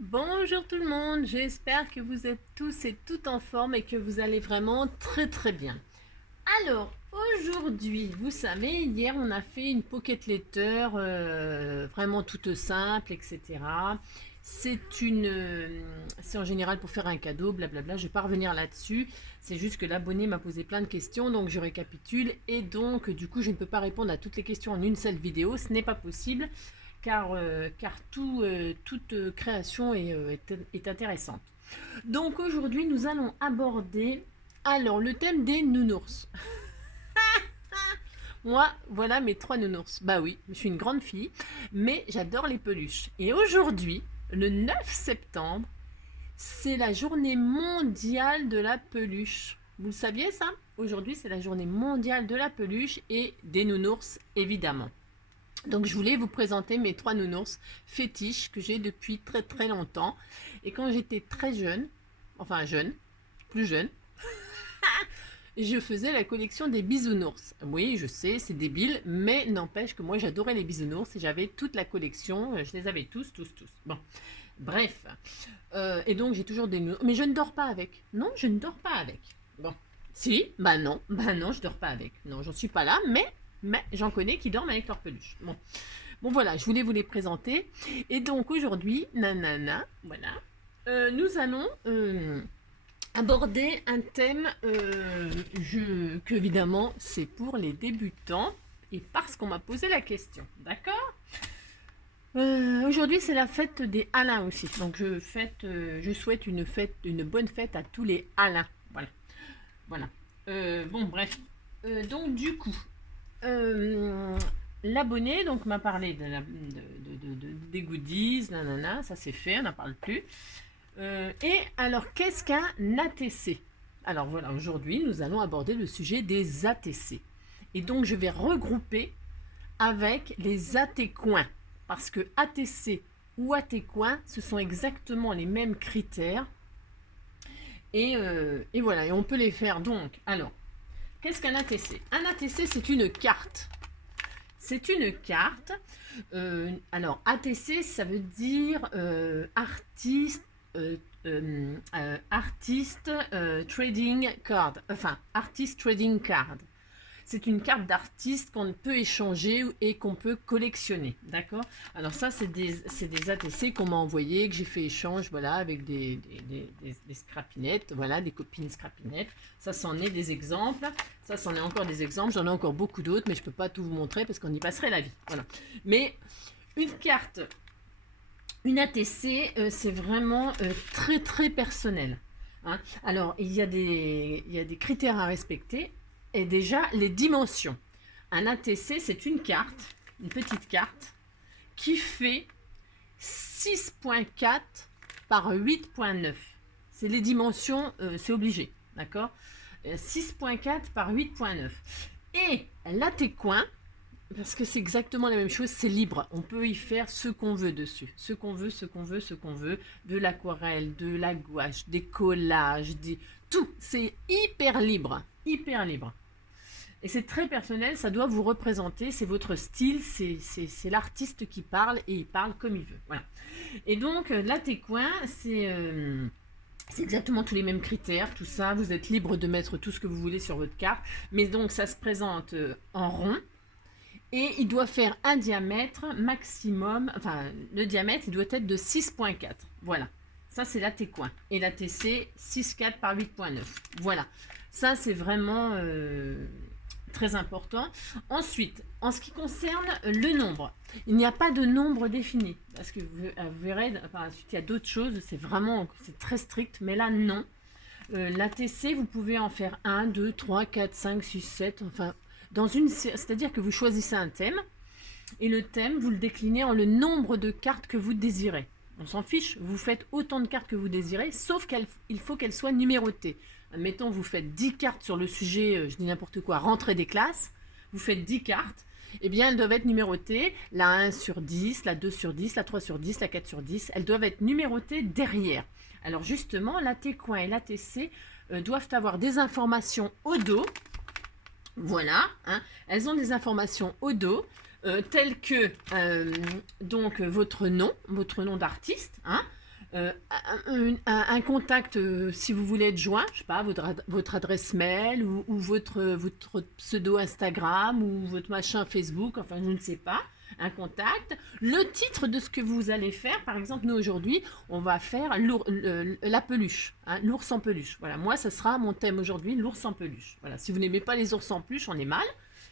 Bonjour tout le monde, j'espère que vous êtes tous et toutes en forme et que vous allez vraiment très très bien. Alors, aujourd'hui, vous savez, hier on a fait une pocket letter vraiment toute simple, etc. C'est en général pour faire un cadeau, blablabla. Je ne vais pas revenir là-dessus. C'est juste que l'abonné m'a posé plein de questions, donc je récapitule. Et donc, du coup, je ne peux pas répondre à toutes les questions en une seule vidéo. Ce n'est pas possible, car toute création est intéressante. Donc aujourd'hui, nous allons aborder le thème des nounours. Moi, voilà mes trois nounours. Bah oui, je suis une grande fille, mais j'adore les peluches. Et aujourd'hui, le 9 septembre, c'est la journée mondiale de la peluche. Vous le saviez ça? Aujourd'hui, c'est la journée mondiale de la peluche et des nounours, évidemment. Donc je voulais vous présenter mes trois nounours fétiches que j'ai depuis très très longtemps. Et quand j'étais très jeune, enfin jeune, plus jeune, je faisais la collection des bisounours. Oui, je sais, c'est débile, mais n'empêche que moi j'adorais les bisounours et j'avais toute la collection, je les avais tous. Bon, bref. Et donc j'ai toujours des nounours. Mais je ne dors pas avec. Non, je ne dors pas avec. Bon. Si, bah non, je dors pas avec. Non, j'en suis pas là, mais j'en connais qui dorment avec leur peluche. Bon. Bon voilà, je voulais vous les présenter. Et donc aujourd'hui, nanana, voilà, nous allons aborder un thème que évidemment c'est pour les débutants et parce qu'on m'a posé la question, d'accord. Aujourd'hui c'est la fête des Alains aussi, donc je souhaite une bonne fête à tous les Alains, voilà, voilà. Bon bref, donc du coup, euh, l'abonné donc m'a parlé des goodies, nanana, ça c'est fait, on n'en parle plus. Et alors, qu'est-ce qu'un ATC? Alors voilà, aujourd'hui, nous allons aborder le sujet des ATC. Et donc, je vais regrouper avec les AT-coins. Parce que ATC ou AT-coins, ce sont exactement les mêmes critères. Et voilà, et on peut les faire donc. Alors, qu'est-ce qu'un ATC? Un ATC, c'est une carte. C'est une carte. Alors, ATC, ça veut dire artiste, artiste trading card. Enfin, artist trading card. C'est une carte d'artiste qu'on peut échanger et qu'on peut collectionner. D'accord. Alors ça, c'est des ATC qu'on m'a envoyé, que j'ai fait échange, voilà, avec des scrapinettes, voilà, des copines scrapinettes. Ça, c'en est des exemples. Ça, c'en est encore des exemples. J'en ai encore beaucoup d'autres, mais je ne peux pas tout vous montrer parce qu'on y passerait la vie. Voilà. Mais une carte, une ATC, c'est vraiment très très personnel. Hein. Alors, il y a des critères à respecter. Et déjà, les dimensions. Un ATC, c'est une carte, une petite carte, qui fait 6,4 par 8,9. C'est les dimensions, c'est obligé, d'accord. 6,4 par 8,9. Et l'AT-coin, parce que c'est exactement la même chose, c'est libre. On peut y faire ce qu'on veut dessus. Ce qu'on veut, ce qu'on veut, ce qu'on veut. De l'aquarelle, de la gouache, des collages, tout. C'est hyper libre. Hyper libre. Et c'est très personnel, ça doit vous représenter, c'est votre style, c'est l'artiste qui parle et il parle comme il veut. Voilà. Et donc, là, tes coins, c'est exactement tous les mêmes critères, tout ça. Vous êtes libre de mettre tout ce que vous voulez sur votre carte. Mais donc, ça se présente en rond. Et il doit faire un diamètre maximum. Enfin, le diamètre, il doit être de 6,4. Voilà. Ça, c'est l'AT coin. Et l'ATC, 6,4 par 8,9. Voilà. Ça, c'est vraiment très important. Ensuite, en ce qui concerne le nombre, il n'y a pas de nombre défini. Parce que vous verrez, par la suite, il y a d'autres choses. C'est très strict. Mais là, non. L'ATC, vous pouvez en faire 1, 2, 3, 4, 5, 6, 7. Enfin, c'est-à-dire que vous choisissez un thème. Et le thème, vous le déclinez en le nombre de cartes que vous désirez. On s'en fiche, vous faites autant de cartes que vous désirez, sauf qu'il faut qu'elles soient numérotées. Admettons, vous faites 10 cartes sur le sujet, je dis n'importe quoi, rentrée des classes, vous faites 10 cartes, eh bien elles doivent être numérotées, la 1 sur 10, la 2 sur 10, la 3 sur 10, la 4 sur 10, elles doivent être numérotées derrière. Alors justement, l'AT-coin et l'ATC doivent avoir des informations au dos, voilà, hein, elles ont des informations au dos, telles que donc votre nom d'artiste, hein, un contact si vous voulez être joint, je sais pas, votre adresse mail ou votre pseudo Instagram ou votre machin Facebook, enfin je ne sais pas, un contact, le titre de ce que vous allez faire. Par exemple, nous aujourd'hui, on va faire la peluche, hein, l'ours en peluche. Voilà, moi, ça sera mon thème aujourd'hui, l'ours en peluche. Voilà, si vous n'aimez pas les ours en peluche, on est mal.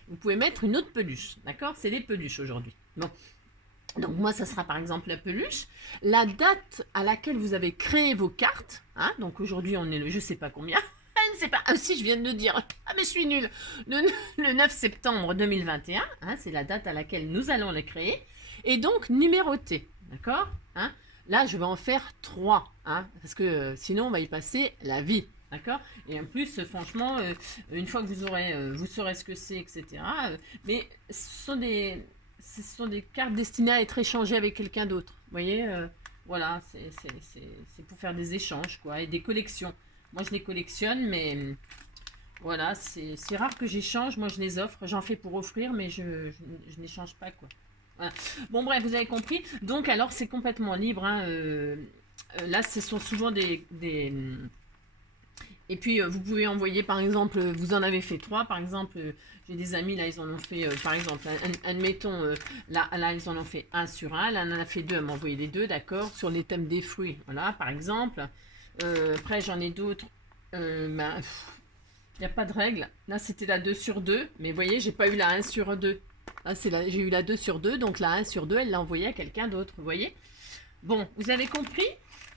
Vous pouvez mettre une autre peluche, d'accord? C'est les peluches aujourd'hui. Bon. Donc moi, ça sera par exemple la peluche. La date à laquelle vous avez créé vos cartes, hein, donc aujourd'hui, on est le je sais pas combien. Je ne sais pas. Ah si, je viens de le dire. Ah mais je suis nulle. Le 9 septembre 2021, hein, c'est la date à laquelle nous allons les créer. Et donc numéroté, d'accord, hein. Là, je vais en faire 3, hein, parce que sinon, on va y passer la vie. D'accord. Et en plus, franchement, une fois que vous aurez, vous saurez ce que c'est, etc. Mais ce sont des cartes destinées à être échangées avec quelqu'un d'autre. Vous voyez, voilà, c'est pour faire des échanges, quoi, et des collections. Moi, je les collectionne, mais voilà, c'est rare que j'échange. Moi, je les offre. J'en fais pour offrir, mais je n'échange pas, quoi. Voilà. Bon, bref, vous avez compris. Donc, alors, c'est complètement libre, hein, là, ce sont souvent et puis, vous pouvez envoyer, par exemple, vous en avez fait 3, par exemple, j'ai des amis, là, ils en ont fait, par exemple, admettons, là, ils en ont fait 1 sur 1, là, on en a fait 2, elle m'a envoyé les 2, d'accord, sur les thèmes des fruits, voilà, par exemple. Après, j'en ai d'autres, ben, il n'y a pas de règle. Là, c'était la 2 sur 2, mais vous voyez, j'ai pas eu la 1 sur 2. Là, j'ai eu la 2 sur 2, donc la 1 sur 2, elle l'a envoyée à quelqu'un d'autre, vous voyez. Bon, vous avez compris?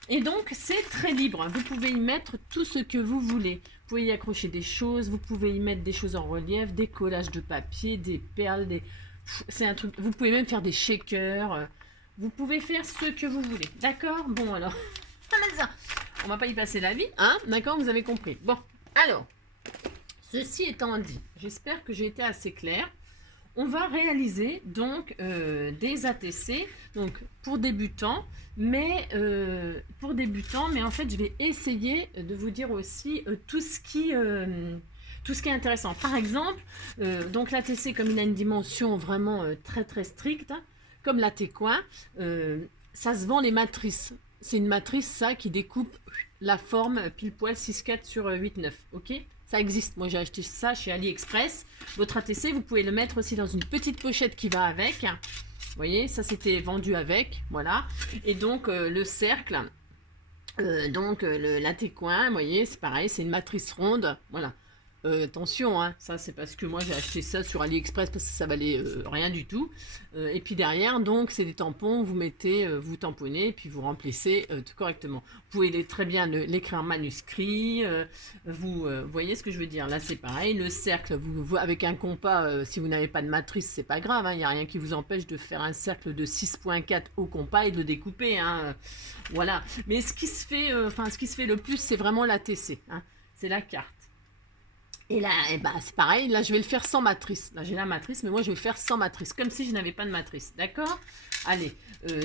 Et donc, c'est très libre. Vous pouvez y mettre tout ce que vous voulez. Vous pouvez y accrocher des choses, vous pouvez y mettre des choses en relief, des collages de papier, des perles, c'est un truc. Vous pouvez même faire des shakers. Vous pouvez faire ce que vous voulez. D'accord? Bon, alors, on va pas y passer la vie, hein? D'accord? Vous avez compris. Bon, alors, ceci étant dit, j'espère que j'ai été assez claire. On va réaliser donc des ATC donc pour débutants, mais en fait je vais essayer de vous dire aussi tout ce qui est intéressant. Par exemple, donc l'ATC, comme il a une dimension vraiment très très stricte, hein, comme la Técoin, ça se vend les matrices. C'est une matrice, ça, qui découpe la forme pile poil 6,4 sur 8,9, ok? Ça existe. Moi, j'ai acheté ça chez AliExpress. Votre ATC, vous pouvez le mettre aussi dans une petite pochette qui va avec. Vous voyez, ça, c'était vendu avec. Voilà. Et donc, le cercle, la Técoin, vous voyez, c'est pareil, c'est une matrice ronde. Voilà. Attention, hein, ça c'est parce que moi j'ai acheté ça sur AliExpress parce que ça valait rien du tout. Et puis derrière, donc c'est des tampons, vous mettez, vous tamponnez, puis vous remplissez tout correctement. Vous pouvez très bien l'écrire en manuscrit, vous voyez ce que je veux dire. Là c'est pareil, le cercle, avec un compas, si vous n'avez pas de matrice, c'est pas grave, il n'y a rien qui vous empêche de faire un cercle de 6,4 au compas et de le découper. Hein, voilà. Mais ce qui se fait, le plus, c'est vraiment l'ATC, hein, c'est la carte. Et là, c'est pareil, là je vais le faire sans matrice. Là j'ai la matrice, mais moi je vais le faire sans matrice, comme si je n'avais pas de matrice, d'accord? Allez,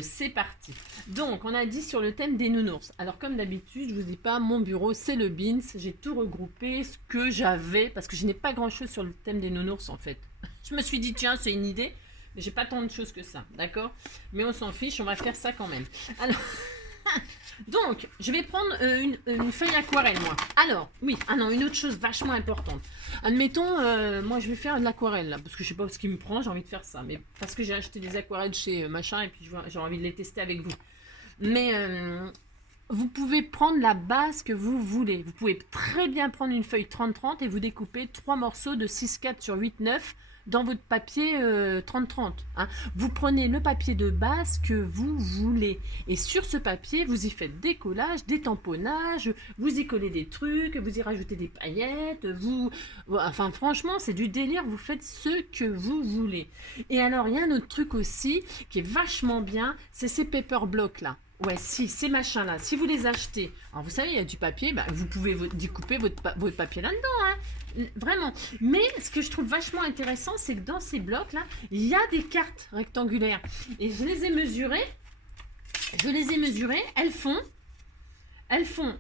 c'est parti. Donc, on a dit sur le thème des nounours. Alors, comme d'habitude, je vous dis pas, mon bureau, c'est le Beans. J'ai tout regroupé, ce que j'avais, parce que je n'ai pas grand-chose sur le thème des nounours, en fait. Je me suis dit, tiens, c'est une idée, mais j'ai pas tant de choses que ça, d'accord? Mais on s'en fiche, on va faire ça quand même. Alors... Donc, je vais prendre une feuille aquarelle, moi. Alors, oui, une autre chose vachement importante. Admettons, moi, je vais faire de l'aquarelle, là, parce que je sais pas ce qui me prend, j'ai envie de faire ça. Mais parce que j'ai acheté des aquarelles chez machin, et puis j'ai envie de les tester avec vous. Mais vous pouvez prendre la base que vous voulez. Vous pouvez très bien prendre une feuille 30-30 et vous découper 3 morceaux de 6,4 sur 8,9 dans votre papier 30-30. Hein. Vous prenez le papier de base que vous voulez. Et sur ce papier, vous y faites des collages, des tamponnages, vous y collez des trucs, vous y rajoutez des paillettes, enfin franchement, c'est du délire, vous faites ce que vous voulez. Et alors, il y a un autre truc aussi qui est vachement bien, c'est ces paper blocks là. Ouais, si, ces machins-là, si vous les achetez, alors vous savez, il y a du papier, vous pouvez découper votre papier là-dedans, hein, vraiment. Mais ce que je trouve vachement intéressant, c'est que dans ces blocs-là, il y a des cartes rectangulaires. Et je les ai mesurées, elles sont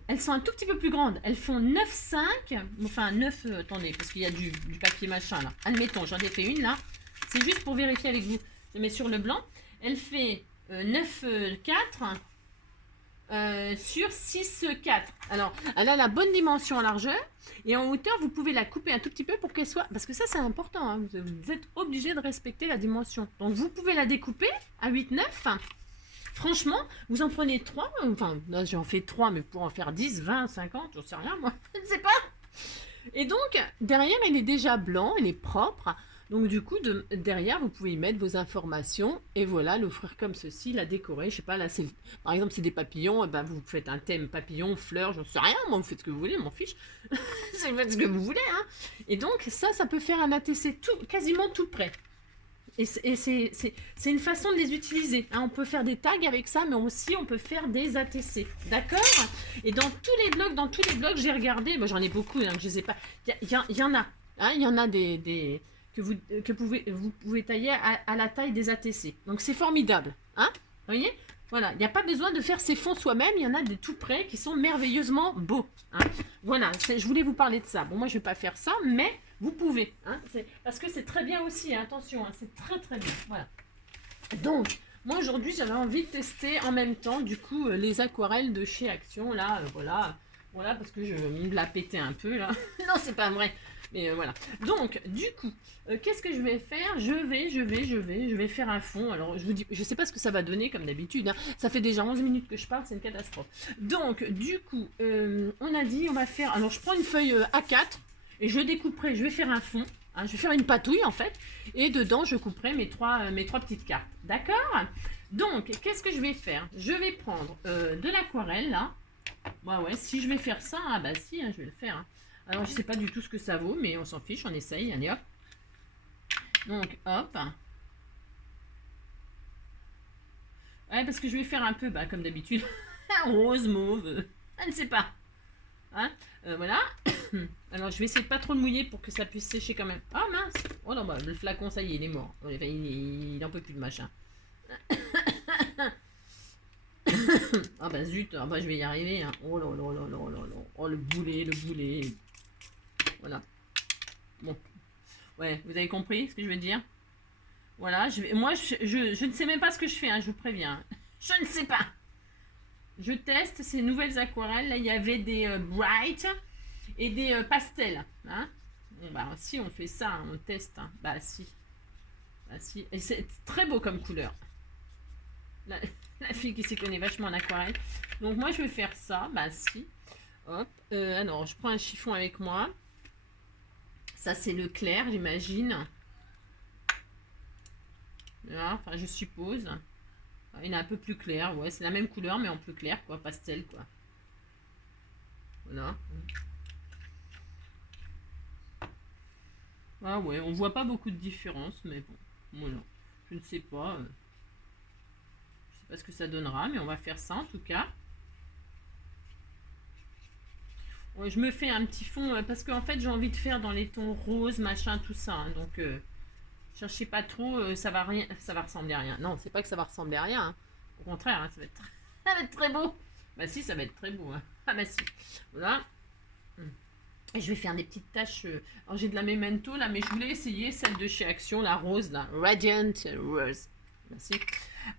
un tout petit peu plus grandes. Elles font 9,5, enfin 9, attendez, parce qu'il y a du papier machin là. Admettons, j'en ai fait une là. C'est juste pour vérifier avec vous. Je mets sur le blanc. Elle fait 9,4. sur 6,4. Alors, elle a la bonne dimension en largeur et en hauteur, vous pouvez la couper un tout petit peu pour qu'elle soit... Parce que ça, c'est important, hein, vous êtes obligé de respecter la dimension. Donc, vous pouvez la découper à 8,9. Franchement, vous en prenez 3. Enfin, là, j'en fais 3, mais pour en faire 10, 20, 50, j'en sais rien, moi. Je ne sais pas. Et donc, derrière, il est déjà blanc, il est propre. Donc du coup, derrière, vous pouvez y mettre vos informations et voilà, l'offrir comme ceci, la décorer. Je sais pas, là, par exemple, c'est des papillons, ben, vous faites un thème papillon, fleurs, j'en sais rien, moi, vous faites ce que vous voulez, m'en fiche. Vous faites ce que vous voulez, hein. Et donc, ça peut faire un ATC quasiment tout prêt. Et c'est une façon de les utiliser. Hein. On peut faire des tags avec ça, mais aussi on peut faire des ATC. D'accord? Et dans tous les blogs, j'ai regardé, bon, j'en ai beaucoup, hein, que je sais pas. Il y en a. Hein, il y en a que vous pouvez tailler à la taille des ATC. Donc c'est formidable. Hein? Vous voyez? Voilà, il n'y a pas besoin de faire ses fonds soi-même, il y en a des tout prêts qui sont merveilleusement beaux. Hein? Voilà, je voulais vous parler de ça. Bon, moi je ne vais pas faire ça, mais vous pouvez. Hein? Parce que c'est très bien aussi, hein, attention, hein, c'est très très bien. Voilà. Donc, moi aujourd'hui j'avais envie de tester en même temps, du coup, les aquarelles de chez Action, là, voilà. Voilà, parce que je me la pétais un peu, là. Non, c'est pas vrai. Mais voilà. Donc, du coup, qu'est-ce que je vais faire? Je vais faire un fond. Alors, je vous dis, je sais pas ce que ça va donner, comme d'habitude. Hein. Ça fait déjà 11 minutes que je parle, c'est une catastrophe. Donc, du coup, on a dit, on va faire... Alors, je prends une feuille A4 et je découperai, je vais faire un fond. Hein, je vais faire une patouille, en fait. Et dedans, je couperai mes trois petites cartes. D'accord? Donc, qu'est-ce que je vais faire? Je vais prendre de l'aquarelle, là. Ouais, si je vais faire ça, ah bah si, hein, je vais le faire. Hein. Alors, je sais pas du tout ce que ça vaut, mais on s'en fiche, on essaye. Allez, hop. Donc, hop. Ouais, parce que je vais faire un peu, bah, comme d'habitude, rose, mauve, je ne sais pas. Hein voilà. Alors, je vais essayer de pas trop le mouiller pour que ça puisse sécher quand même. Ah, mince. Oh non, bah, le flacon, ça y est, il est mort. Il en peut plus de machin. Ah bah zut, ah bah je vais y arriver. Hein. Oh là là là là là là. Oh le boulet, le boulet. Voilà. Bon. Ouais, vous avez compris ce que je veux dire? Voilà, moi je ne sais même pas ce que je fais, hein, je vous préviens. Je ne sais pas. Je teste ces nouvelles aquarelles. Là, il y avait des bright et des pastels. Hein. Bon, bah si on fait ça, hein, on teste. Hein. Bah si. Bah si. Et c'est très beau comme couleur. La fille qui s'y connaît vachement en aquarelle. Donc moi je vais faire ça. Bah si. Hop. Alors je prends un chiffon avec moi. Ça c'est le clair, j'imagine. Là, enfin je suppose. Il y en a un peu plus clair. Ouais, c'est la même couleur mais en plus clair quoi. Pastel quoi. Voilà. Ah ouais, on voit pas beaucoup de différence mais bon. Voilà. Je ne sais pas. Je sais pas ce que ça donnera mais on va faire ça en tout cas. Ouais, je me fais un petit fond parce qu'en fait j'ai envie de faire dans les tons roses, machin, tout ça. Hein, donc cherchez pas trop, ça va ressembler à rien. Non, c'est pas que ça va ressembler à rien. Hein. Au contraire, hein, ça va être très beau. Bah si, ça va être très beau. Hein. Ah bah si. Voilà. Et je vais faire des petites taches. Alors j'ai de la Memento là, mais je voulais essayer celle de chez Action, la rose là, Radiant Rose. Merci.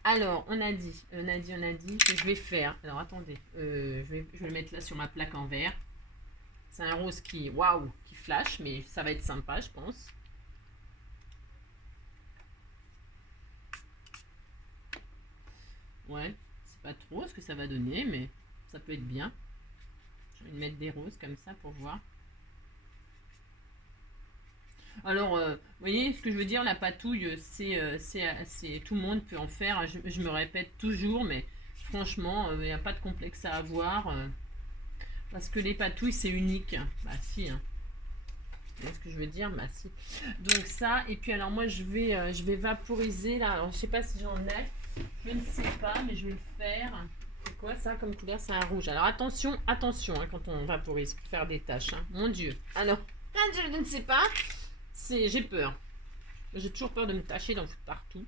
Alors on a dit que je vais faire. Alors attendez, je vais le mettre là sur ma plaque en verre. C'est un rose qui, waouh, qui flash, mais ça va être sympa, je pense. Ouais, c'est pas trop ce que ça va donner, mais ça peut être bien. Je vais mettre des roses comme ça pour voir. Alors, vous voyez ce que je veux dire, la patouille, c'est tout le monde peut en faire. Je me répète toujours, mais franchement, il n'y a pas de complexe à avoir. Parce que les patouilles, c'est unique. Bah si, hein. Vous voyez ce que je veux dire? Bah si. Donc ça, et puis alors moi, je vais vaporiser, là. Alors, je sais pas si j'en ai. Je ne sais pas, mais je vais le faire. C'est quoi ça comme couleur? C'est un rouge. Alors attention, attention, hein, quand on vaporise, pour faire des taches. Hein. Mon Dieu. Alors, je ne sais pas. J'ai peur. J'ai toujours peur de me tacher dans partout.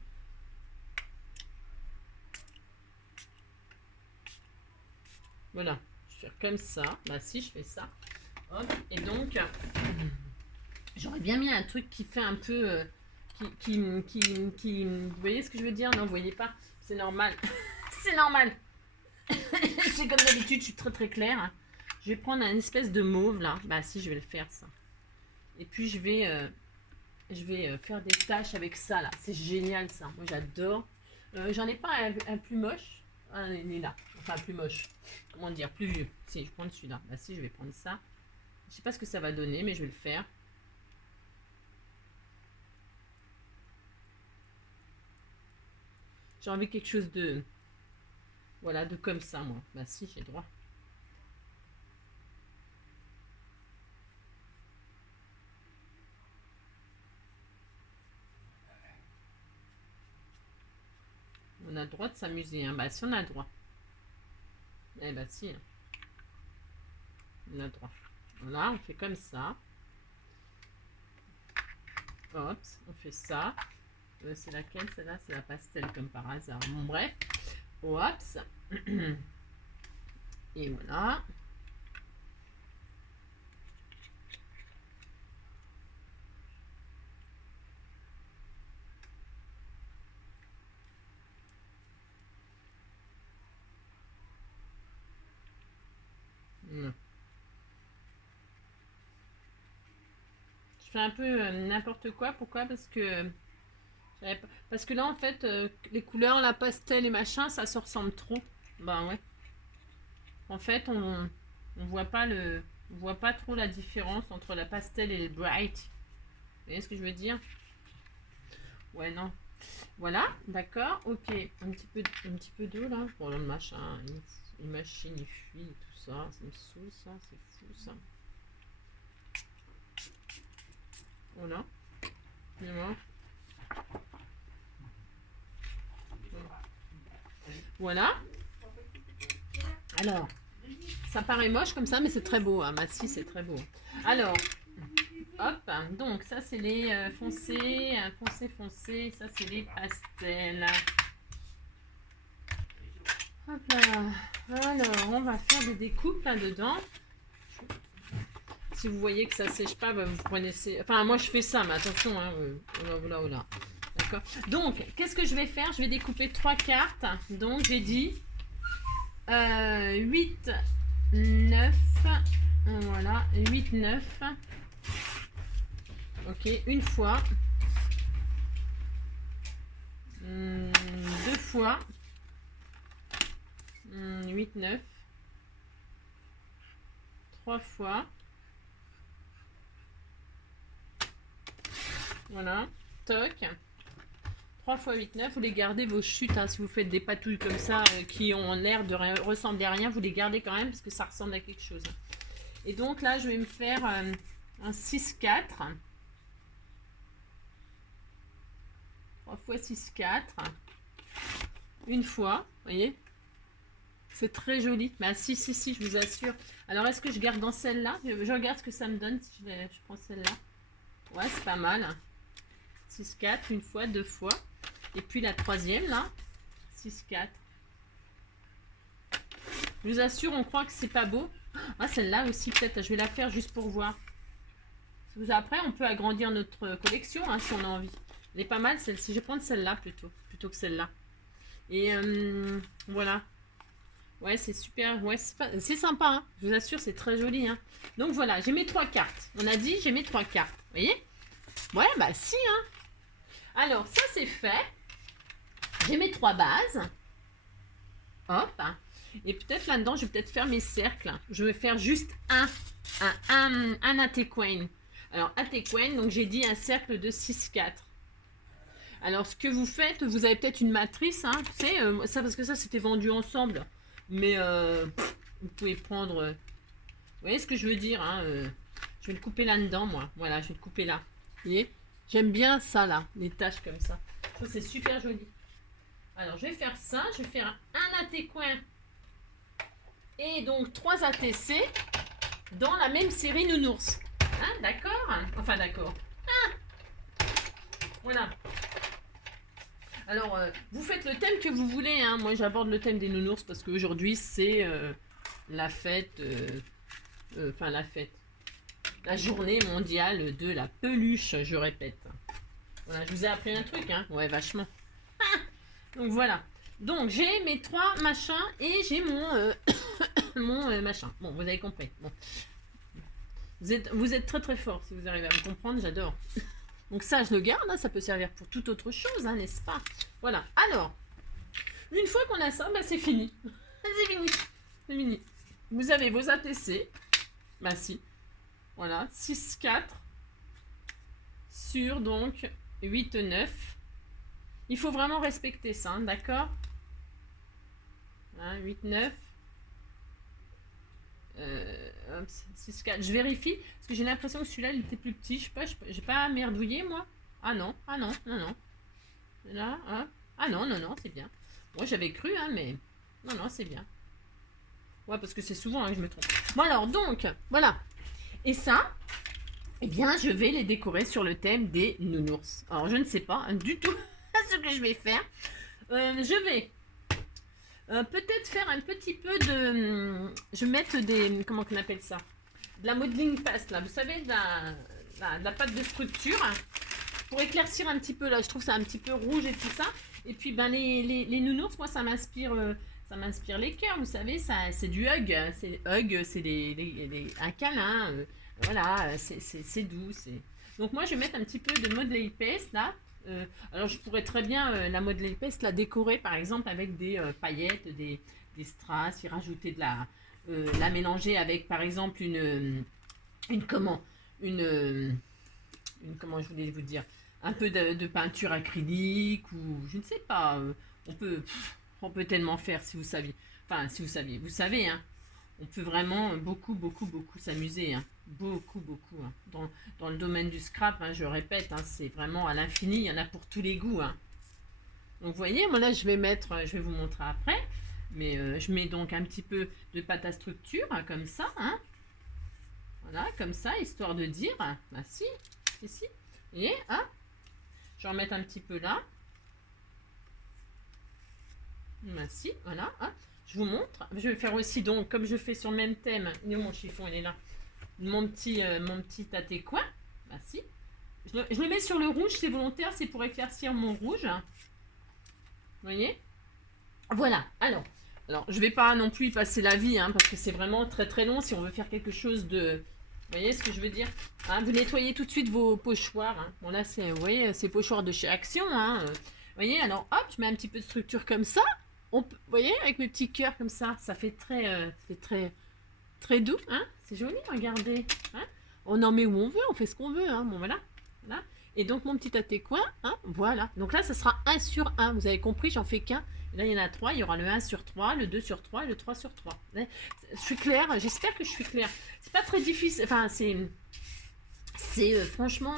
Voilà. Je vais faire comme ça. Bah si, je fais ça. Hop. Et donc, j'aurais bien mis un truc qui fait un peu... vous voyez ce que je veux dire? Non, vous voyez pas? C'est normal. C'est normal. C'est comme d'habitude, je suis très très claire. Hein. Je vais prendre un espèce de mauve là. Bah si, je vais le faire ça. Et puis je vais faire des taches avec ça là. C'est génial ça. Moi j'adore. J'en ai pas un plus moche. Ah, il est là. Enfin plus moche. Comment dire, plus vieux. Si, je prends celui-là. Bah si, je vais prendre ça. Je sais pas ce que ça va donner, mais je vais le faire. J'ai envie de quelque chose de... Voilà, de comme ça, moi. Bah si, j'ai droit. On a le droit de s'amuser, hein. Bah si, on a le droit. Eh bah si. On a le droit. Voilà, on fait comme ça. Hop, on fait ça. C'est laquelle, celle-là? C'est la pastel, comme par hasard. Bon, bref. Oups. Et voilà. Je fais un peu n'importe quoi. Pourquoi? Parce que là, en fait, les couleurs, la pastel et machin, ça se ressemble trop. Ben ouais. En fait, on voit pas on voit pas trop la différence entre la pastel et le bright. Vous voyez ce que je veux dire? Ouais, non. Voilà, d'accord, ok. Un petit peu d'eau là. Bon, le machin, une machine, il fuit, tout ça. Ça me saoule, ça, c'est fou, ça. Voilà. Voilà. Alors, ça paraît moche comme ça, mais c'est très beau. Hein. Bah si, c'est très beau. Alors, hop. Donc, ça, c'est les foncés, foncés. Ça, c'est les pastels. Hop là. Alors, on va faire des découpes là-dedans. Si vous voyez que ça sèche pas, bah, vous prenez... Enfin, moi, je fais ça, mais attention. Hein, voilà. D'accord. Donc, qu'est-ce que je vais faire? Je vais découper 3 cartes. Donc, j'ai dit 8, 9. Voilà, 8, 9. Ok, une fois. 2 fois. 8, 9. 3 fois. Voilà, toc. 3 fois 8, 9. Vous les gardez vos chutes. Hein, si vous faites des patouilles comme ça qui ont l'air de ressembler à rien, vous les gardez quand même parce que ça ressemble à quelque chose. Et donc là, je vais me faire un 6, 4. 3 fois 6, 4. Une fois, vous voyez. C'est très joli. Mais si, je vous assure. Alors, est-ce que je garde dans celle-là? Je regarde ce que ça me donne si je prends celle-là. Ouais, c'est pas mal. 6, 4, une fois, 2 fois. Et puis la troisième, là. 6, 4. Je vous assure, on croit que c'est pas beau. Ah, celle-là aussi, peut-être. Je vais la faire juste pour voir. Après, on peut agrandir notre collection, hein, si on a envie. Elle est pas mal, celle-ci. Je vais prendre celle-là plutôt que celle-là. Et voilà. Ouais, c'est super. Ouais, c'est sympa. Hein. Je vous assure, c'est très joli. Hein. Donc voilà, j'ai mes 3 cartes. On a dit, j'ai mes 3 cartes. Vous voyez? Ouais, bah si. Hein. Alors, ça, c'est fait. J'ai mes 3 bases. Hop. Et peut-être là-dedans, je vais peut-être faire mes cercles. Je vais faire juste un Atequane. Alors, Atequane, donc j'ai dit un cercle de 6, 4. Alors, ce que vous faites, vous avez peut-être une matrice, hein, tu sais, ça, parce que ça, c'était vendu ensemble. Mais vous pouvez prendre... vous voyez ce que je veux dire, hein, je vais le couper là-dedans, moi. Voilà, je vais le couper là. Vous voyez? J'aime bien ça, là, les taches comme ça. Je trouve que c'est super joli. Alors, je vais faire ça. Je vais faire un Atequane et donc 3 ATC dans la même série nounours. Hein, d'accord? Enfin, d'accord. Ah, voilà. Alors, vous faites le thème que vous voulez. Hein. Moi, j'aborde le thème des nounours parce qu'aujourd'hui, c'est la fête. Enfin, la fête. La journée mondiale de la peluche, je répète. Voilà, je vous ai appris un truc, hein. Ouais, vachement. Ah, donc, voilà. Donc, j'ai mes 3 machins et j'ai mon, mon machin. Bon, vous avez compris. Bon. Vous êtes très très fort si vous arrivez à me comprendre, j'adore. Donc ça, je le garde, hein, ça peut servir pour toute autre chose, hein, n'est-ce pas? Voilà, alors, une fois qu'on a ça, bah, c'est fini. C'est fini, c'est fini. Vous avez vos ATC, bah si, voilà, 6, 4, sur donc 8, 9. Il faut vraiment respecter ça, hein, d'accord? Hein, 8, 9. 6, 4. Je vérifie, parce que j'ai l'impression que celui-là, il était plus petit. Je sais pas, j'ai pas merdouillé, moi. Ah non, ah non, non, non. Là, hein. Ah non, non, non, c'est bien. Moi, j'avais cru, hein, mais... Non, non, c'est bien. Ouais, parce que c'est souvent hein, que je me trompe. Bon, alors, donc, voilà. Et ça, eh bien, je vais les décorer sur le thème des nounours. Alors, je ne sais pas hein, du tout ce que je vais faire. Je vais... peut-être faire un petit peu de... Je vais mettre des... Comment on appelle ça? De la modeling paste, là. Vous savez, de la pâte de structure. Pour éclaircir un petit peu, là. Je trouve ça un petit peu rouge et tout ça. Et puis, ben, les nounours, moi, ça m'inspire les cœurs. Vous savez, c'est du hug. C'est hug, c'est un câlin. Voilà, c'est doux. Donc, moi, je vais mettre un petit peu de modeling paste, là. Alors je pourrais très bien la modeler paste, la décorer par exemple avec des paillettes, des strass, y rajouter de la mélanger avec par exemple une comment une comment je voulais vous dire un peu de peinture acrylique ou je ne sais pas on peut tellement faire si vous saviez vous savez hein. On peut vraiment beaucoup s'amuser, hein. Beaucoup. Hein. Dans le domaine du scrap, hein, je répète, hein, c'est vraiment à l'infini, il y en a pour tous les goûts. Hein. Donc vous voyez, moi là je vais vous montrer après, mais je mets donc un petit peu de pâte à structure, hein, comme ça. Hein. Voilà, comme ça, histoire de dire, bah si, ici, et hein, je vais en mettre un petit peu là. Bah si, voilà, hein. Je vous montre. Je vais faire aussi, donc, comme je fais sur le même thème. Mon chiffon, il est là. Mon petit tâté coin. Bah si. Je le mets sur le rouge, c'est volontaire, c'est pour éclaircir mon rouge. Vous voyez? Voilà. Alors, je vais pas non plus y passer la vie, hein, parce que c'est vraiment très très long si on veut faire quelque chose de... Vous voyez ce que je veux dire? Hein, vous nettoyez tout de suite vos pochoirs. Hein. Bon là, vous voyez, c'est pochoirs de chez Action. Hein. Vous voyez, alors hop, je mets un petit peu de structure comme ça. Vous voyez, avec mes petits cœurs comme ça, ça fait très doux, hein. C'est joli, regardez. Hein, on en met où on veut, on fait ce qu'on veut, hein. Bon, voilà. Et donc, mon petit tâté coin, hein, voilà. Donc là, ça sera 1 sur 1. Vous avez compris, j'en fais qu'un. Là, il y en a 3. Il y aura le 1 sur 3, le 2 sur 3 et le 3 sur 3. Je suis claire, j'espère que je suis claire. C'est pas très difficile, enfin, c'est franchement...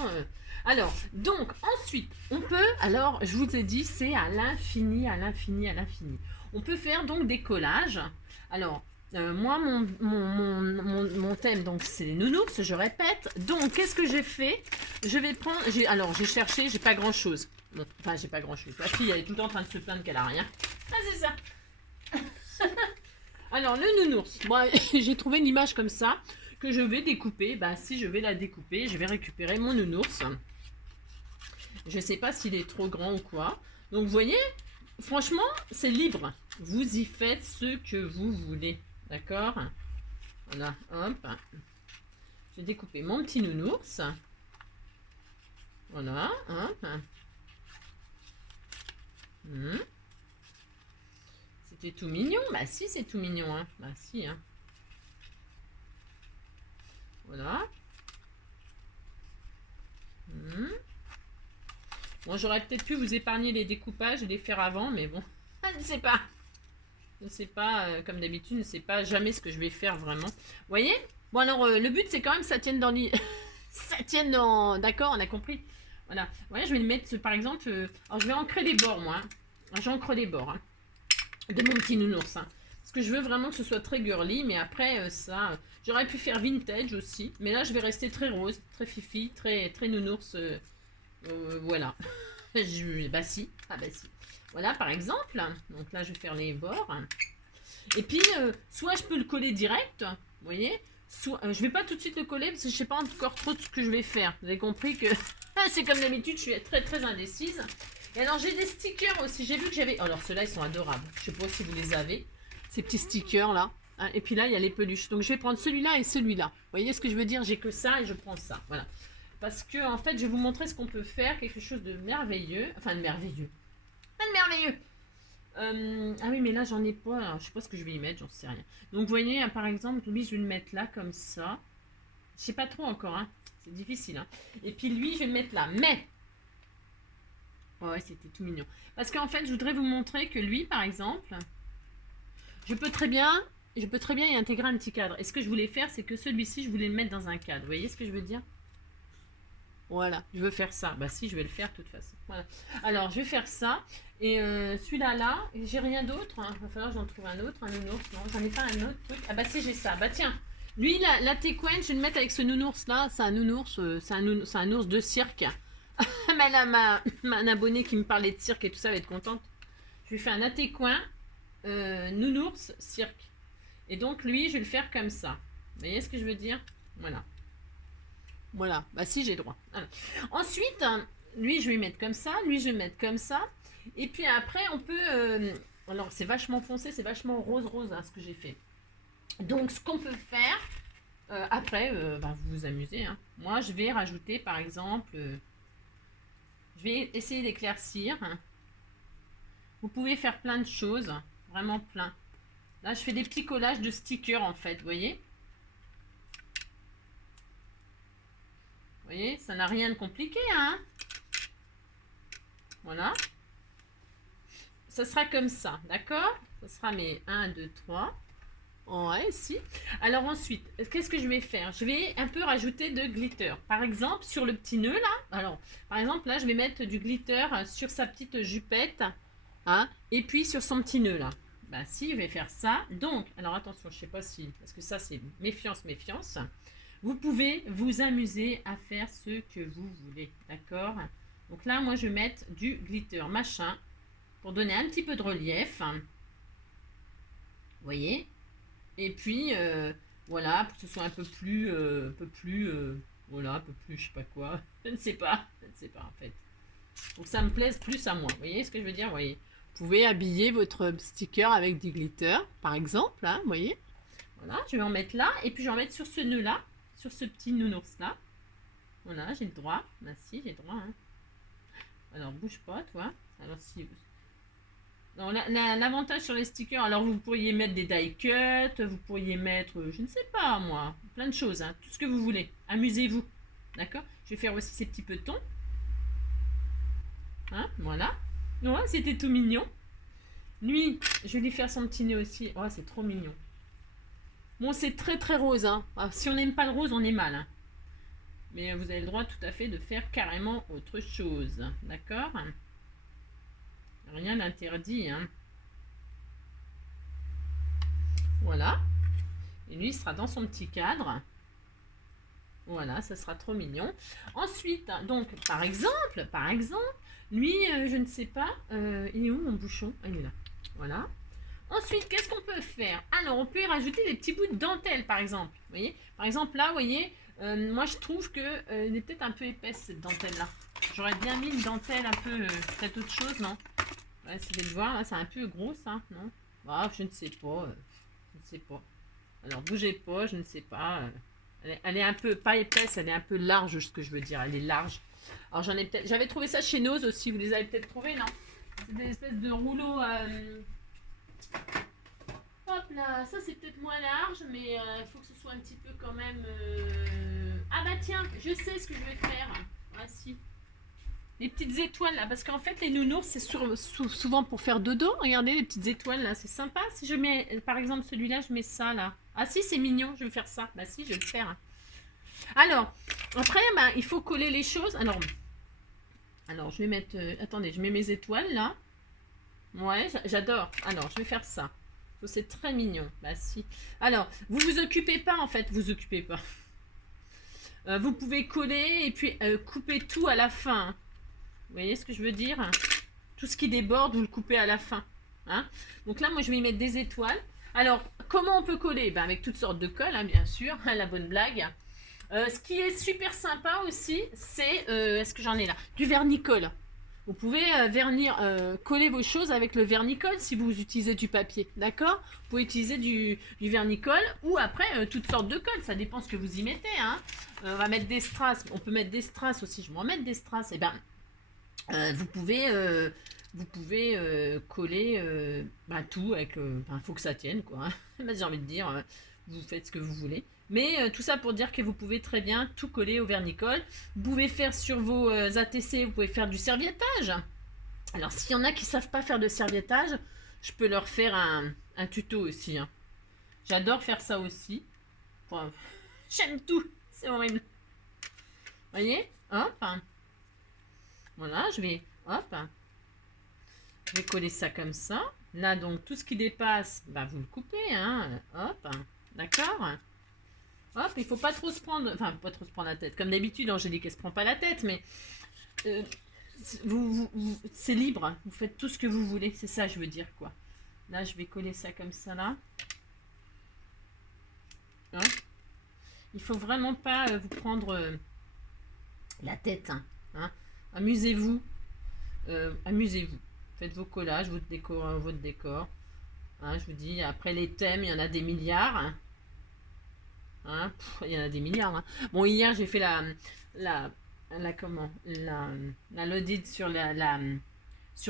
Alors, donc, ensuite, on peut, alors, je vous ai dit, c'est à l'infini. On peut faire donc des collages. Alors, moi, mon thème, donc, c'est les nounours, je répète. Donc, qu'est-ce que j'ai fait? Je vais prendre, j'ai cherché, j'ai pas grand-chose. Bon, enfin, j'ai pas grand-chose. La fille, elle est tout le temps en train de se plaindre qu'elle a rien. Ah, c'est ça. Alors, le nounours. Moi, j'ai trouvé une image comme ça que je vais découper. Bah, si je vais la découper, je vais récupérer mon nounours. Je sais pas s'il est trop grand ou quoi. Donc, vous voyez, franchement, c'est libre. Vous y faites ce que vous voulez. D'accord? Voilà, hop. J'ai découpé mon petit nounours. Voilà, hop. C'était tout mignon. Bah si, c'est tout mignon. Hein. Bah si, hein. Voilà. Bon, j'aurais peut-être pu vous épargner les découpages et les faire avant, mais bon, je ne sais pas. Je ne sais pas, comme d'habitude, je ne sais pas jamais ce que je vais faire vraiment. Vous voyez? Bon, alors, le but, c'est quand même que ça tienne dans l'île. Ça tienne dans... D'accord, on a compris. Voilà. Voilà, je vais le mettre, par exemple... Alors, je vais ancrer les bords, moi. Hein. J'ancre les bords. Hein, de mon petit nounours. Hein. Parce que je veux vraiment que ce soit très girly, mais après, ça... J'aurais pu faire vintage aussi. Mais là, je vais rester très rose, très fifi, très nounours. Voilà. Bah si. Ah bah si. Voilà, par exemple. Donc là, je vais faire les bords. Et puis, soit je peux le coller direct, vous voyez. Soit, je vais pas tout de suite le coller parce que je sais pas encore trop ce que je vais faire. Vous avez compris que c'est comme d'habitude, je suis très indécise. Et alors, j'ai des stickers aussi. J'ai vu que j'avais... Alors, ceux-là, ils sont adorables. Je sais pas si vous les avez. Ces petits stickers-là. Hein, et puis là, il y a les peluches. Donc, je vais prendre celui-là et celui-là. Vous voyez ce que je veux dire? J'ai que ça et je prends ça. Voilà. Parce que, en fait, je vais vous montrer ce qu'on peut faire. Quelque chose de merveilleux. Enfin, de merveilleux. Pas de merveilleux. Ah oui, mais là, j'en ai pas. Alors, je sais pas ce que je vais y mettre. J'en sais rien. Donc, vous voyez, par exemple, lui, je vais le mettre là, comme ça. Je sais pas trop encore. Hein. C'est difficile. Hein. Et puis, lui, je vais le mettre là. Mais... Ouais, c'était tout mignon. Parce qu'en fait, je voudrais vous montrer que lui, par exemple, je peux très bien y intégrer un petit cadre. Et ce que je voulais faire, c'est que celui-ci, je voulais le mettre dans un cadre. Vous voyez ce que je veux dire? Voilà, je veux faire ça. Bah si, je vais le faire de toute façon. Voilà. Alors, je vais faire ça. Et celui-là, là, j'ai rien d'autre. Hein. Il va falloir que j'en trouve un autre, un nounours. Non, j'en ai pas un autre truc. Ah bah si, j'ai ça. Bah tiens, lui, la Tequen, je vais le mettre avec ce nounours-là. C'est un nounours, c'est un ours de cirque. Mais là, ma abonnée qui me parlait de cirque et tout ça va être contente. Je lui fais un atécoin, nounours, cirque. Et donc, lui, je vais le faire comme ça. Vous voyez ce que je veux dire? Voilà. Voilà. Bah si, j'ai droit. Alors. Ensuite, lui, je vais mettre comme ça. Lui, je vais mettre comme ça. Et puis après, on peut... alors, c'est vachement foncé, c'est vachement rose-rose, hein, ce que j'ai fait. Donc, ce qu'on peut faire... après, bah, vous vous amusez. Hein. Moi, je vais rajouter, par exemple... je vais essayer d'éclaircir. Vous pouvez faire plein de choses. Vraiment plein. Là, je fais des petits collages de stickers, en fait. Vous voyez? Vous voyez? Ça n'a rien de compliqué, hein? Voilà. Ça sera comme ça, d'accord? Ça sera mes 1, 2, 3. Ouais, si. Alors ensuite, qu'est-ce que je vais faire? Je vais un peu rajouter de glitter. Par exemple, sur le petit nœud là. Alors, par exemple, là, je vais mettre du glitter sur sa petite jupette. Hein, et puis sur son petit nœud là. Bah si, je vais faire ça. Donc, alors attention, je sais pas si... parce que ça, c'est méfiance, méfiance. Vous pouvez vous amuser à faire ce que vous voulez. D'accord? Donc là, moi, je vais mettre du glitter machin pour donner un petit peu de relief. Vous voyez? Et puis, voilà, pour que ce soit un peu plus, voilà, un peu plus, je sais pas quoi. Je ne sais pas en fait. Pour que ça me plaise plus à moi. Vous voyez ce que je veux dire? Vous voyez? Vous pouvez habiller votre sticker avec du glitter, par exemple, hein, vous voyez? Voilà, je vais en mettre là, et puis je vais en mettre sur ce nœud-là, sur ce petit nounours-là. Voilà, j'ai le droit. Bah si, j'ai le droit, hein. Alors, bouge pas, toi. Alors, si... l'avantage sur les stickers, alors vous pourriez mettre des die cuts, vous pourriez mettre, je ne sais pas moi, plein de choses, hein, tout ce que vous voulez. Amusez-vous, d'accord? Je vais faire aussi ces petits petons. Hein, voilà. Ouais, c'était tout mignon. Lui, je vais lui faire son petit nez aussi. Oh, c'est trop mignon. Bon, c'est très très rose, hein. Alors, si on n'aime pas le rose, on est mal, hein. Mais vous avez le droit tout à fait de faire carrément autre chose, d'accord? Rien d'interdit, hein. Voilà. Et lui, il sera dans son petit cadre. Voilà, ça sera trop mignon. Ensuite, donc, par exemple, lui, je ne sais pas, il est où mon bouchon? Ah, il est là. Voilà. Ensuite, qu'est-ce qu'on peut faire? Alors, on peut y rajouter des petits bouts de dentelle, par exemple. Vous voyez? Par exemple, là, vous voyez, moi, je trouve que elle est peut-être un peu épaisse, cette dentelle-là. J'aurais bien mis une dentelle un peu, peut-être autre chose, non? Ouais, si je vais le voir, c'est un peu gros, ça, non? Ah, je ne sais pas. Je ne sais pas. Alors, bougez pas, je ne sais pas. Elle est un peu, pas épaisse, elle est un peu large, ce que je veux dire. Elle est large. Alors, j'avais trouvé ça chez Nose aussi. Vous les avez peut-être trouvés, non? C'est des espèces de rouleaux. Hop là, ça c'est peut-être moins large, mais il faut que ce soit un petit peu quand même... Ah bah tiens, je sais ce que je vais faire. Ah si. Les petites étoiles là, parce qu'en fait les nounours c'est souvent pour faire dodo. Regardez les petites étoiles là, c'est sympa. Si je mets par exemple celui-là, je mets ça là. Ah si, c'est mignon, je vais faire ça. Bah si, je vais le faire. Alors, après, bah, il faut coller les choses. Alors je vais mettre... attendez, je mets mes étoiles là. Ouais, j'adore. Alors, je vais faire ça. C'est très mignon. Bah si. Alors, vous vous occupez pas en fait, vous occupez pas. Vous pouvez coller et puis couper tout à la fin. Vous voyez ce que je veux dire? Tout ce qui déborde, vous le coupez à la fin. Hein? Donc là, moi, je vais y mettre des étoiles. Alors, comment on peut coller? Ben, avec toutes sortes de colle, hein, bien sûr. La bonne blague. Ce qui est super sympa aussi, c'est... est-ce que j'en ai là? Du vernicole. Vous pouvez coller vos choses avec le vernicole si vous utilisez du papier, d'accord? Vous pouvez utiliser du vernicole ou après toutes sortes de colles, ça dépend ce que vous y mettez, hein. On va mettre des strass, on peut mettre des strass aussi, je vais en mettre des strass, et ben vous pouvez coller tout avec, faut que ça tienne quoi, hein. J'ai envie de dire, vous faites ce que vous voulez. Mais tout ça pour dire que vous pouvez très bien tout coller au vernicole. Vous pouvez faire sur vos ATC, vous pouvez faire du serviettage. Alors s'il y en a qui ne savent pas faire de serviettage, je peux leur faire un tuto aussi, hein. J'adore faire ça aussi. Enfin, j'aime tout, c'est horrible. Vous voyez, hop. Voilà, hop. Je vais coller ça comme ça. Là donc tout ce qui dépasse, vous le coupez, hein. Hop, d'accord. Hop, il faut pas trop se prendre, pas trop se prendre la tête. Comme d'habitude, Angélique, elle se prend pas la tête, mais c'est libre. Vous faites tout ce que vous voulez. C'est ça, je veux dire, quoi. Là, je vais coller ça comme ça, là. Hein, il faut vraiment pas vous prendre la tête. Hein. Amusez-vous. Amusez-vous. Faites vos collages, votre décor. Hein, je vous dis, après les thèmes, il y en a des milliards. Hein, il y en a des milliards. Hein. Bon, hier, j'ai fait l'audit sur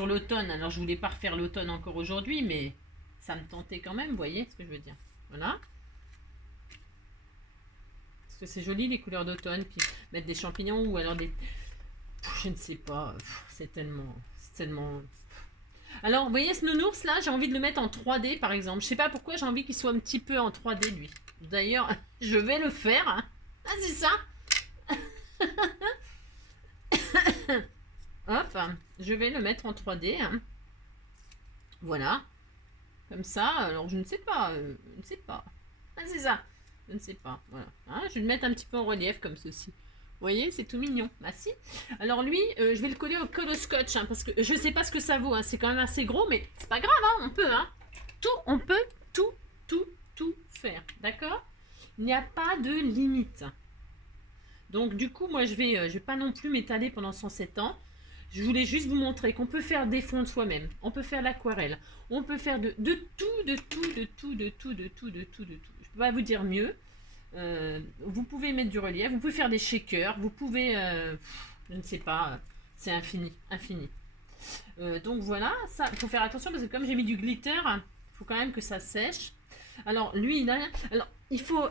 l'automne. Alors, je voulais pas refaire l'automne encore aujourd'hui, mais ça me tentait quand même, vous voyez ce que je veux dire. Voilà. Parce que c'est joli, les couleurs d'automne. Puis, mettre des champignons ou alors des... Je ne sais pas. C'est tellement... Alors, vous voyez ce nounours là, j'ai envie de le mettre en 3D par exemple. Je sais pas pourquoi j'ai envie qu'il soit un petit peu en 3D lui. D'ailleurs, je vais le faire. Hein. Ah, c'est ça. Hop, je vais le mettre en 3D. Hein. Voilà. Comme ça, alors je ne sais pas. Je ne sais pas. Ah, c'est ça. Je ne sais pas. Voilà. Hein, je vais le mettre un petit peu en relief comme ceci. Vous voyez, c'est tout mignon. Bah si. Alors lui, je vais le coller au colle au scotch, hein, parce que je sais pas ce que ça vaut. Hein. C'est quand même assez gros, mais c'est pas grave. Hein, on peut, hein. On peut tout faire. D'accord? Il n'y a pas de limite. Donc du coup, moi, je vais pas non plus m'étaler pendant 107 ans. Je voulais juste vous montrer qu'on peut faire des fonds de soi-même. On peut faire l'aquarelle. On peut faire de tout. Je peux pas vous dire mieux. Vous pouvez mettre du relief, vous pouvez faire des shakers, vous pouvez, je ne sais pas, c'est infini. Donc voilà, ça, il faut faire attention parce que comme j'ai mis du glitter, il faut quand même que ça sèche. Alors lui, alors il faut,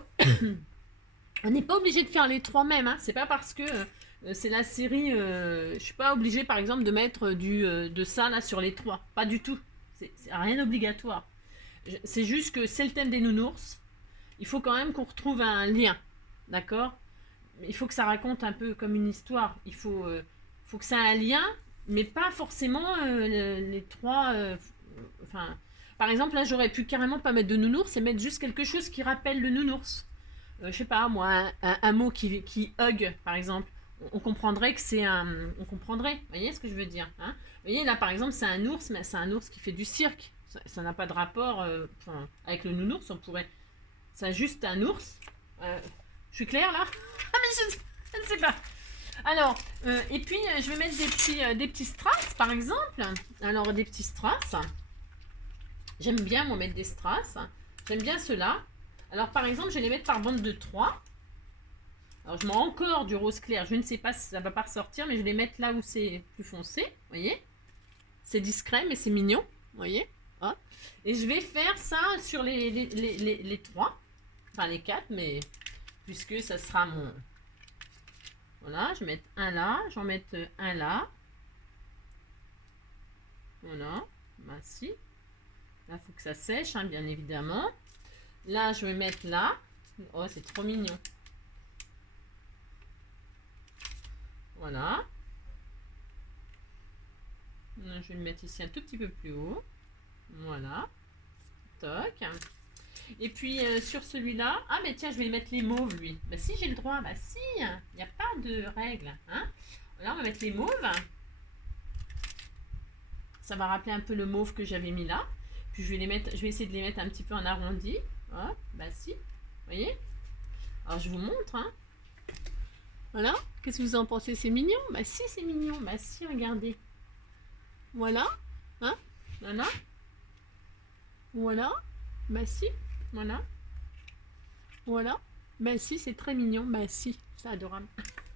on n'est pas obligé de faire les trois mêmes, hein. C'est pas parce que c'est la série, je suis pas obligée par exemple de mettre de ça là sur les trois, pas du tout. C'est rien d'obligatoire. C'est juste que c'est le thème des nounours. Il faut quand même qu'on retrouve un lien, d'accord? Il faut que ça raconte un peu comme une histoire. Il faut que ça ait un lien, mais pas forcément les trois... par exemple, là, j'aurais pu carrément pas mettre de nounours et mettre juste quelque chose qui rappelle le nounours. Je sais pas, moi, un mot qui hug, par exemple. On comprendrait que c'est un... On comprendrait, vous voyez ce que je veux dire, hein? Vous voyez, là, par exemple, c'est un ours, mais c'est un ours qui fait du cirque. Ça n'a pas de rapport avec le nounours, on pourrait... C'est juste un ours. Je suis claire là? Ah mais je ne sais pas. Alors, et puis je vais mettre des petits strass par exemple. Alors des petits strass. J'aime bien moi mettre des strass. J'aime bien ceux-là. Alors par exemple, je vais les mettre par bande de 3. Alors je mets encore du rose clair. Je ne sais pas si ça va pas ressortir, mais je vais les mettre là où c'est plus foncé. Vous voyez? C'est discret, mais c'est mignon. Vous voyez? Hein? Et je vais faire ça sur les 3. Enfin les 4, mais puisque ça sera mon... Voilà, je vais mettre un là, j'en mets un là. Voilà, si. Là, il faut que ça sèche, hein, bien évidemment. Là, je vais mettre là. Oh, c'est trop mignon. Voilà. Je vais le mettre ici un tout petit peu plus haut. Voilà. Toc. Et puis sur celui-là, ah mais tiens, je vais mettre les mauves lui. Bah si, j'ai le droit, bah si, il n'y a pas de règle. Hein. Là, on va mettre les mauves. Ça va rappeler un peu le mauve que j'avais mis là. Puis je vais essayer de les mettre un petit peu en arrondi. Oh, bah si, vous voyez. Alors je vous montre. Hein. Voilà, qu'est-ce que vous en pensez? C'est mignon? Bah si, c'est mignon. Bah si, regardez. Voilà. Hein? Voilà. Voilà. Bah si. Voilà. Voilà. Bah si, c'est très mignon. Bah si, c'est adorable.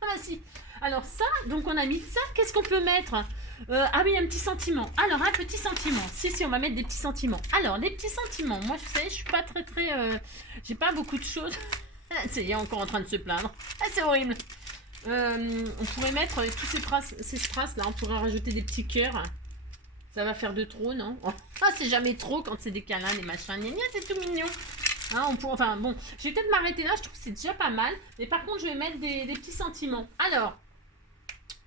Ah bah si. Alors ça, donc on a mis ça. Qu'est-ce qu'on peut mettre? Ah oui, un petit sentiment. Alors, un petit sentiment. Si, on va mettre des petits sentiments. Alors, des petits sentiments. Moi, je sais, je suis pas très... j'ai pas beaucoup de choses. C'est encore en train de se plaindre. Ah, c'est horrible. On pourrait mettre ces strass là. On pourrait rajouter des petits cœurs. Ça va faire de trop, non? Oh, ah, c'est jamais trop quand c'est des câlins, des machins. Gna gna, c'est tout mignon. Hein, enfin, bon, je vais peut-être m'arrêter là. Je trouve que c'est déjà pas mal. Mais par contre, je vais mettre des petits sentiments. Alors...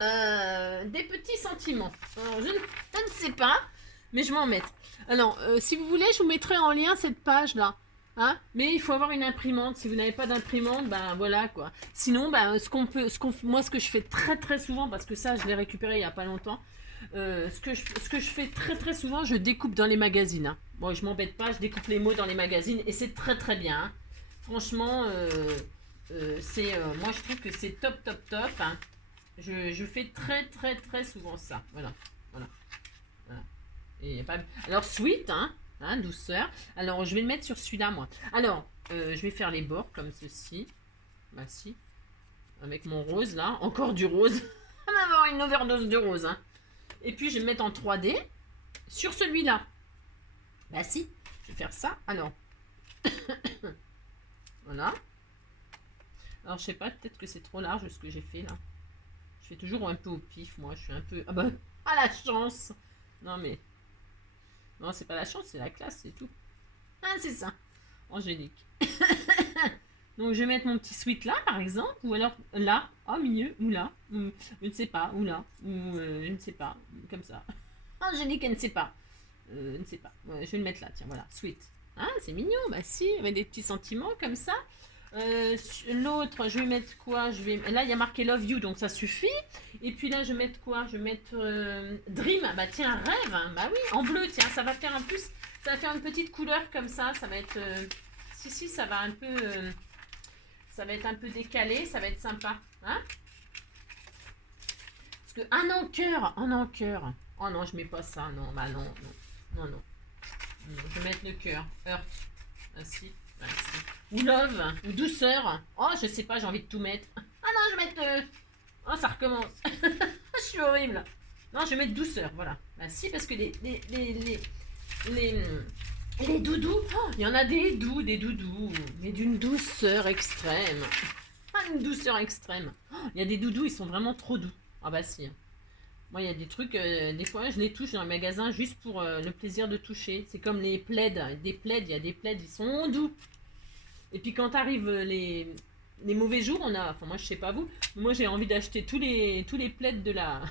des petits sentiments. Alors, je ne sais pas, mais je vais en mettre. Alors, si vous voulez, je vous mettrai en lien cette page-là. Hein, mais il faut avoir une imprimante. Si vous n'avez pas d'imprimante, ben voilà quoi. Sinon, ben, moi, ce que je fais très très souvent, parce que ça, je l'ai récupéré il n'y a pas longtemps, ce que je fais très très souvent, je découpe dans les magazines. Hein. Bon, je m'embête pas, je découpe les mots dans les magazines et c'est très très bien. Hein. Franchement, moi je trouve que c'est top top top. Hein. Je fais très très très souvent ça. Voilà. Voilà. Voilà. Et pas... Alors, sweet, hein, douceur. Alors, je vais le mettre sur celui-là, moi. Alors, je vais faire les bords comme ceci. Bah, si. Avec mon rose, là. Encore du rose. On va avoir une overdose de rose. Hein. Et puis, je vais le mettre en 3D sur celui-là. Bah, si. Je vais faire ça. Alors. Voilà. Alors, je sais pas. Peut-être que c'est trop large ce que j'ai fait, là. Je fais toujours un peu au pif, moi. Je suis un peu... Ah bah, ah la chance. Non, mais... Non, c'est pas la chance, c'est la classe, c'est tout. Ah, c'est ça. Angélique. Donc, je vais mettre mon petit sweat là, par exemple. Ou alors là, au milieu, ou là. Ou, je ne sais pas, ou là. Ou je ne sais pas. Comme ça. Angélique, elle ne sait pas. Ne sais pas. Ouais, je vais le mettre là, tiens, voilà. Sweet. Ah, c'est mignon. Bah si, avec des petits sentiments comme ça. L'autre, je vais mettre quoi? Là, il y a marqué Love You, donc ça suffit. Et puis là, je vais mettre quoi? Je vais mettre Dream. Bah tiens, rêve. Hein. Bah oui, en bleu, tiens, ça va faire un plus. Ça va faire une petite couleur comme ça. Ça va être... si, ça va un peu... ça va être un peu décalé. Ça va être sympa. Hein? Parce que... Ah non, cœur. Oh non, cœur. Oh non, je mets pas ça. Non, bah non, non. Non, non. Je vais mettre le cœur. Heart. Ainsi. Ou love, ou douceur. Oh, je sais pas, j'ai envie de tout mettre. Ah non, je vais mettre... Oh, ça recommence. Je suis horrible. Non, je vais mettre douceur, voilà. Bah si, parce que les doudous, oh, il y en a des doudous, mais d'une douceur extrême. Ah, une douceur extrême. Oh, il y a des doudous, ils sont vraiment trop doux. Ah bah si. Moi, il y a des trucs, des fois, je les touche dans le magasin juste pour le plaisir de toucher. C'est comme les plaids. Des plaids, il y a des plaids, ils sont doux. Et puis quand arrivent les mauvais jours, on a... Enfin, moi, je sais pas vous. Moi, j'ai envie d'acheter tous les plaids de la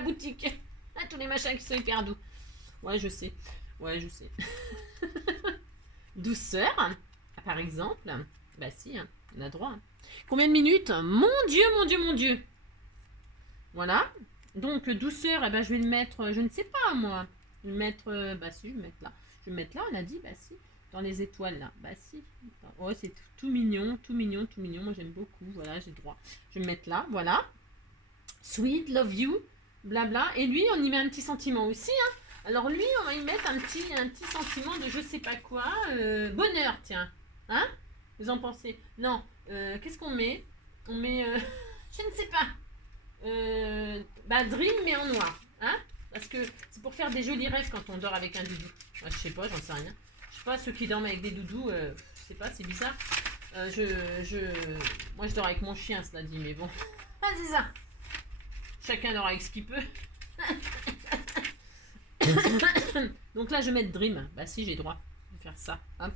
boutique. Ah, tous les machins qui sont hyper doux. Ouais, je sais. Ouais, je sais. Douceur, par exemple. Bah si, hein, on a droit. Hein. Combien de minutes? Mon Dieu, mon Dieu, mon Dieu. Voilà. Donc, douceur, eh ben, je vais le mettre, je ne sais pas, moi. Je vais le mettre, bah si, je vais le mettre là. Je vais le mettre là, on a dit, bah si. Dans les étoiles, là. Bah si. Oh, c'est tout mignon, tout mignon, tout mignon. Moi, j'aime beaucoup. Voilà, j'ai le droit. Je vais le mettre là, voilà. Sweet, love you, blabla. Et lui, on y met un petit sentiment aussi, hein. Alors lui, on va y mettre un petit sentiment de je sais pas quoi. Bonheur, tiens. Hein? Vous en pensez? Non. Qu'est-ce qu'on met? On met... je ne sais pas. Bah Dream mais en noir, hein, parce que c'est pour faire des jolis rêves quand on dort avec un doudou. Moi, je sais pas, j'en sais rien. Je sais pas, ceux qui dorment avec des doudous, je sais pas, c'est bizarre. Moi je dors avec mon chien, cela dit, mais bon. Ah, c'est ça. Chacun dort avec ce qu'il peut. Donc là je vais mettre Dream. Bah si, j'ai droit de faire ça. Hop.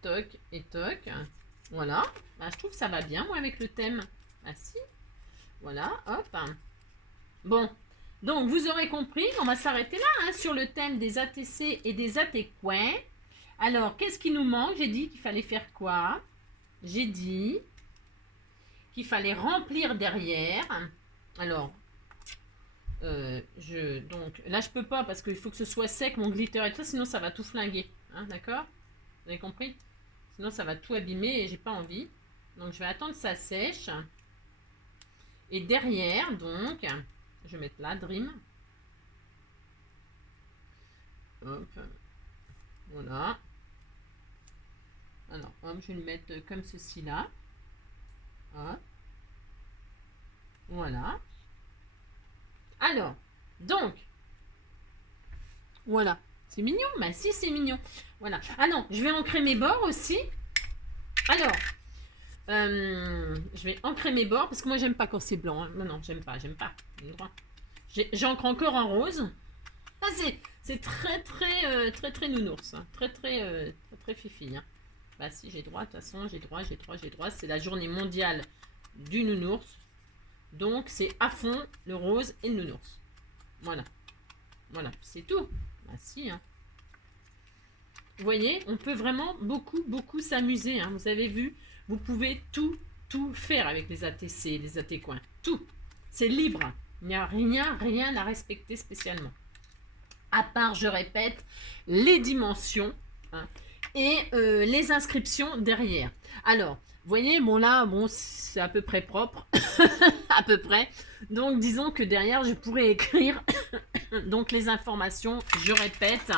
Toc et toc. Voilà. Bah, je trouve que ça va bien moi avec le thème. Ah si. Voilà, hop. Bon, donc vous aurez compris, on va s'arrêter là hein, sur le thème des ATC et des AT-coins. Alors, qu'est-ce qui nous manque? J'ai dit qu'il fallait faire quoi? J'ai dit qu'il fallait remplir derrière. Alors, donc là je peux pas parce qu'il faut que ce soit sec mon glitter et tout, sinon ça va tout flinguer. Hein, d'accord? Vous avez compris? Sinon ça va tout abîmer et j'ai pas envie. Donc je vais attendre que ça sèche. Et derrière, donc, Je vais mettre là, Dream. Hop. Voilà. Alors, hop, je vais le mettre comme ceci là. Hop. Voilà. Alors, donc, voilà. C'est mignon? Bah si, c'est mignon. Voilà. Ah non, je vais ancrer mes bords aussi. Alors, je vais ancrer mes bords parce que moi, j'aime pas quand c'est blanc. Hein. Non, non, j'aime pas. J'encre encore en rose. Ah, c'est très nounours. Hein. Très fifi. Hein. Bah si, j'ai droit. De toute façon, j'ai droit. C'est la journée mondiale du nounours. Donc, c'est à fond le rose et le nounours. Voilà. Voilà, c'est tout. Bah si, hein. Vous voyez, on peut vraiment beaucoup s'amuser. Hein. Vous avez vu, vous pouvez tout faire avec les ATC, les AT coins. Tout. C'est libre. Il n'y a rien à respecter spécialement. À part, je répète, les dimensions hein, et les inscriptions derrière. Alors, vous voyez, bon là, bon, c'est à peu près propre. À peu près. Donc, disons que derrière, je pourrais écrire donc les informations, je répète,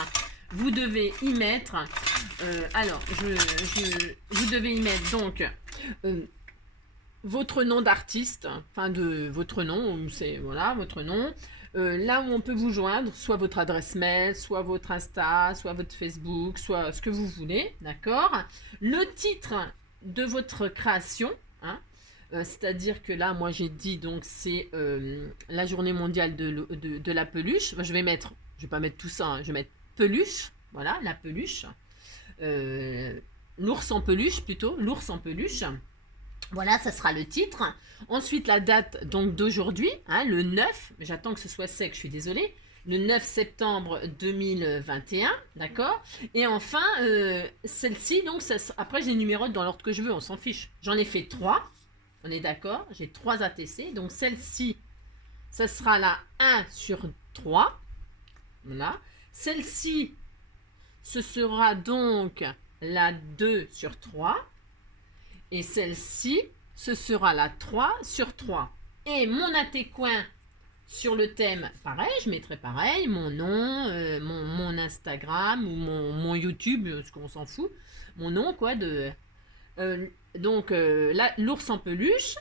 vous devez y mettre, alors, vous devez y mettre donc votre nom d'artiste, enfin de votre nom, c'est voilà, votre nom, là où on peut vous joindre, soit votre adresse mail, soit votre Insta, soit votre Facebook, soit ce que vous voulez, d'accord? Le titre de votre création, hein, c'est-à-dire que là, moi j'ai dit donc c'est la journée mondiale de la peluche. Je vais pas mettre tout ça, hein, je vais mettre peluche, voilà, la peluche. L'ours en peluche plutôt, l'ours en peluche. Voilà, ça sera le titre. Ensuite, la date donc d'aujourd'hui, hein, le 9, j'attends que ce soit sec, je suis désolée. Le 9 septembre 2021, d'accord? Et enfin, celle-ci, donc, après, je les numérote dans l'ordre que je veux, on s'en fiche. J'en ai fait 3, on est d'accord? J'ai 3 ATC, donc celle-ci, ça sera la 1 sur 3. Voilà. Celle-ci, ce sera donc la 2 sur 3. Et celle-ci, ce sera la 3 sur 3. Et mon AT-coin sur le thème, pareil, je mettrai pareil, mon nom, mon Instagram ou mon YouTube, parce qu'on s'en fout. Mon nom, quoi, donc, l'ours en peluche,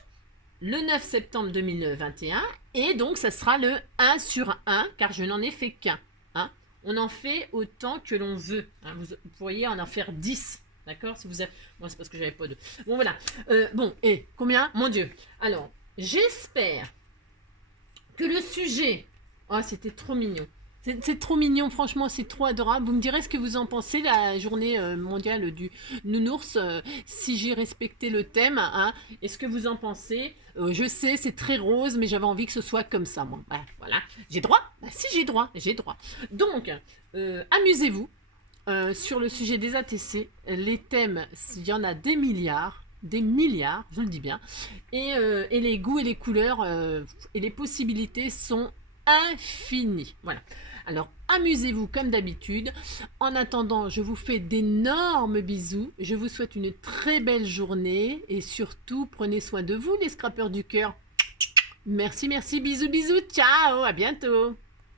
le 9 septembre 2021. Et donc, ça sera le 1 sur 1, car je n'en ai fait qu'un. Hein. On en fait autant que l'on veut. Hein. Vous pourriez en faire 10. D'accord? Si vous avez... Moi, c'est parce que j'avais pas de... Bon, voilà. Bon, et combien? Mon Dieu. Alors, j'espère que le sujet... Oh, c'était trop mignon. C'est trop mignon, franchement, c'est trop adorable. Vous me direz ce que vous en pensez, la journée mondiale du nounours, si j'ai respecté le thème. Hein, et ce que vous en pensez. Je sais, c'est très rose, mais j'avais envie que ce soit comme ça, moi. Bah, voilà. J'ai droit? Bah, si, j'ai droit. Donc, amusez-vous. Sur le sujet des ATC, les thèmes, il y en a des milliards, je le dis bien, et les goûts et les couleurs et les possibilités sont infinies. Voilà. Alors, amusez-vous comme d'habitude. En attendant, je vous fais d'énormes bisous. Je vous souhaite une très belle journée et surtout, prenez soin de vous, les scrappeurs du cœur. Merci, bisous, ciao, à bientôt.